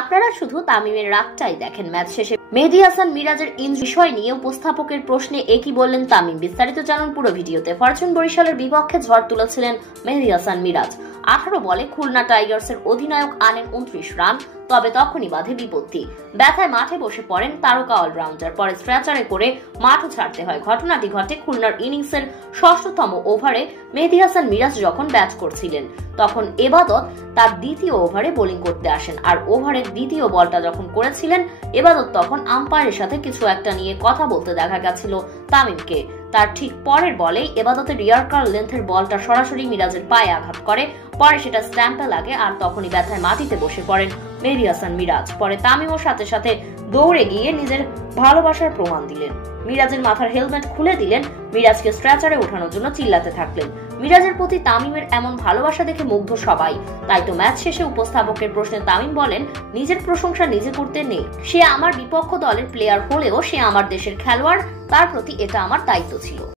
আপনারা শুধু তামিমের রাগটাই দেখেন। ম্যাচ শেষে মেহেদী হাসান মিরাজের বিষয় নিয়ে উপস্থাপকের প্রশ্নে একই বললেন তামিম। বিস্তারিত জানুন পুরো ভিডিওতে। ফরচুন বরিশালের বিপক্ষে ঝড় তুলেছিলেন মেহেদী হাসান মিরাজ। 18 বলে খুলনা টাইগার্সের অধিনায়ক আনেন 29 রান, তবে তখনই বাধে বিপত্তি। ব্যথায় মাঠে বসে পড়েন তারকা অলরাউন্ডার, পরে স্ট্রেচারে করে মাঠও ছাড়তে হয়। ঘটনাটি ঘটে খুলনার ইনিংসের 6তম ওভারে মেহেদী হাসান মিরাজ যখন ব্যাট করছিলেন। তখন এবাদত তার দ্বিতীয় ওভারে বোলিং করতে আসেন, আর ওভারের দ্বিতীয় বলটা যখন করেছিলেন এবাদত তখন আম্পায়ারের সাথে কিছু একটা নিয়ে কথা বলতে দেখা গেছিল তামিমকে। তার ঠিক পরের বলেই এবাদতের রিয়ারকার লেন্থের বলটা সরাসরি মিরাজের পায়ে আঘাত করে, পরে সেটা স্ট্যাম্পে লাগে, আর তখনই ব্যথায় মাটিতে বসে পড়েন মেহেদী হাসান মিরাজ। পরে তামিমও সাথে সাথে দৌড়ে গিয়ে নিজের ভালোবাসার প্রমাণ দিলেন। মিরাজের মাথার হেলমেট খুলে দিলেন, মিরাজকে স্ট্রেচারে ওঠানোর জন্য চিল্লাতে থাকলেন। মিরাজের প্রতি তামিমের এমন ভালোবাসা দেখে মুগ্ধ সবাই। তাই তো ম্যাচ শেষে উপস্থাপকের প্রশ্নে তামিম বলেন, নিজের প্রশংসা নিজে করতে নেই। সে আমার বিপক্ষ দলের প্লেয়ার হলেও সে আমার দেশের খেলোয়াড়, তার প্রতি এটা আমার দায়িত্ব ছিল।